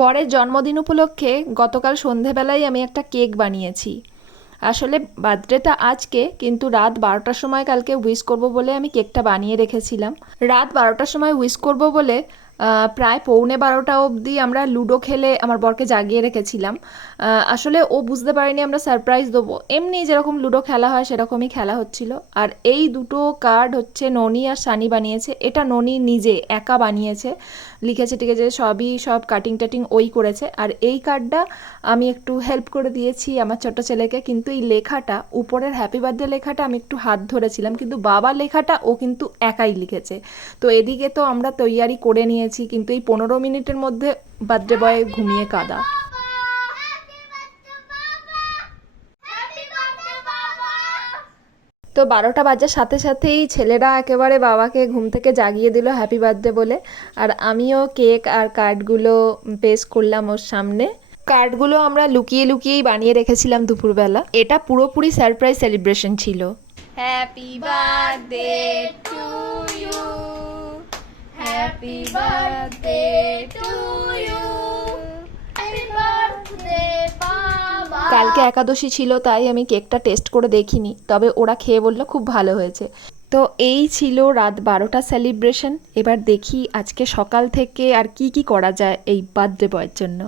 বরের জন্মদিন উপলক্ষে গতকাল সন্ধেবেলায় আমি একটা কেক বানিয়েছি। আসলে বার্থডেটা আজকে, কিন্তু রাত 12টার সময় কালকে উইশ করব বলে আমি কেকটা বানিয়ে রেখেছিলাম। রাত 12টার সময় উইশ করব বলে প্রায় পৌনে 12টা অবধি আমরা লুডো খেলে আমার বরকে জাগিয়ে রেখেছিলাম। আসলে ও বুঝতে পারেনি আমরা সারপ্রাইজ দেবো, এমনি যেরকম লুডো খেলা হয় সেরকমই খেলা হচ্ছিল। আর এই দুটো কার্ড হচ্ছে ননি আর সানি বানিয়েছে। এটা ননি নিজে একা বানিয়েছে, লিখেছে টিকেছে সব কাটিং টাটিং ওই করেছে। আর এই কার্ডটা আমি একটু হেল্প করে দিয়েছি আমার ছোট্ট ছেলেকে, কিন্তু এই লেখাটা উপরের হ্যাপি বার্থডে লেখাটা আমি একটু হাত ধরেছিলাম, কিন্তু বাবা লেখাটা ও কিন্তু একাই লিখেছে। তো এদিকে তো আমরা তৈয়ারি করে নিয়েছি, কিন্তু এই 15 মিনিটের মধ্যে বার্থডে বয় ঘুমিয়ে কাদা। তো 12টা বাজার সাথে সাথেই ছেলেরা একেবারে বাবাকে ঘুম থেকে জাগিয়ে দিল হ্যাপি বার্থডে বলে। আর আমিও কেক আর কার্ডগুলো পেশ করলাম ওর সামনে। কার্ডগুলো আমরা লুকিয়ে লুকিয়েই বানিয়ে রেখেছিলাম দুপুরবেলা। এটা পুরোপুরি সারপ্রাইজ সেলিব্রেশন ছিল। Happy birthday to you, happy birthday to you, happy birthday বাবা। কালকে একাদশী ছিল, তাই আমি কেকটা টেস্ট করে দেখিনি, তবে ওরা খেয়ে বললো খুব ভালো হয়েছে। তো এই ছিল রাত 12টা সেলিব্রেশন। এবার দেখি আজকে সকাল থেকে আর কি কি করা যায় এই বার্থডে বয়ের জন্য।